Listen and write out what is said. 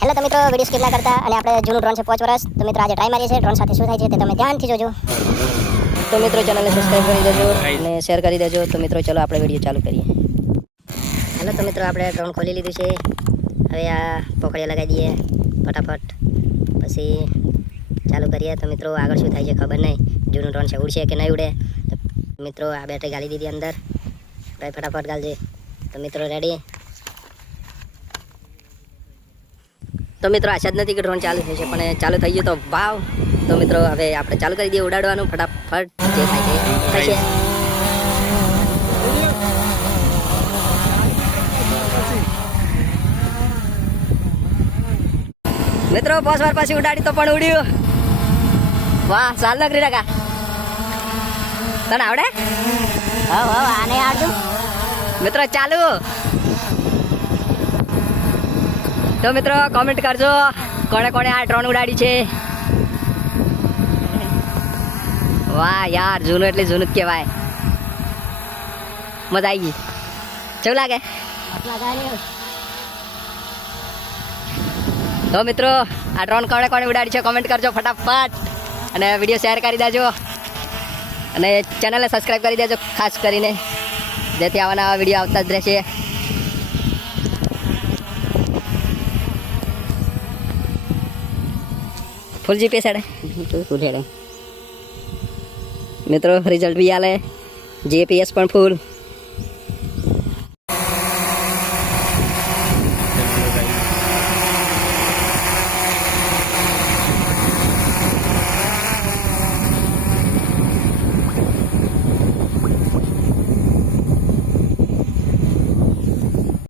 Hello તો મિત્રો video skip ના કરતા અને આપણે જૂનું ડ્રોન છે પાંચ વર્ષ. તો મિત્રો આજે ટ્રાય મારીએ છે ડ્રોન સાથે શું થાય છે તે તમે ધ્યાનથી જોજો. તો મિત્રો ચેનલને સબસ્ક્રાઇબ કરી દેજો અને શેર કરી દેજો. તો મિત્રો ચલો આપણે વીડિયો ચાલુ કરીએ. હેલો તો મિત્રો આપણે ડ્રોન ખોલી લીધું છે. હવે આ પોખડીએ લગાવી દઈએ. ફટાફટ. પછી ચાલુ કરીએ. તો મિત્રો આગળ શું થાય છે ખબર નહીં. જૂનું ડ્રોન છે ઉડશે કે નહીં ઉડે. તો મિત્રો આ બેટરી ગાલી દીધી અંદર. ભાઈ ફટાફટ ગાલજે તો મિત્રો રેડી તો મિત્રો, આશા જ નથી કે ડ્રોન ચાલુ થશે, પણ ચાલુ થઈ ગયું તો વાવ. તો મિત્રો, હવે આપણે ચાલુ કરી દઈએ ઉડાડવાનું. ફટાફટ જે થાય છે મિત્રો પાંચ વાર પછી ઉડાડી તો પણ ઉડ્યું. વાહ ચાલ નકરી રાકા તને આવડે? હા હા આને આવડતું મિત્રો, ચાલુ. તો મિત્રો કોમેન્ટ કરજો. કોણે કોણે આ ડ્રોન ઉડાડી છે? વાહ યાર, જૂનું એટલે જૂનું જ કહેવાય. મજા આવી ગઈ. કેવું લાગે? તો મિત્રો, આ ડ્રોન કોણે કોણે ઉડાડી છે કોમેન્ટ કરજો ફટાફટ. અને વીડિયો શેર કરી દેજો. અને ચેનલને સબસ્ક્રાઈબ કરી દેજો, ખાસ કરીને. જેથી આવા વીડિયો આવતા જ રહેશે. ફૂલ જીપે સાડે. ફૂલ હેડે મિત્રો રિઝલ્ટ બી આલે. જીપીએસ પણ ફૂલ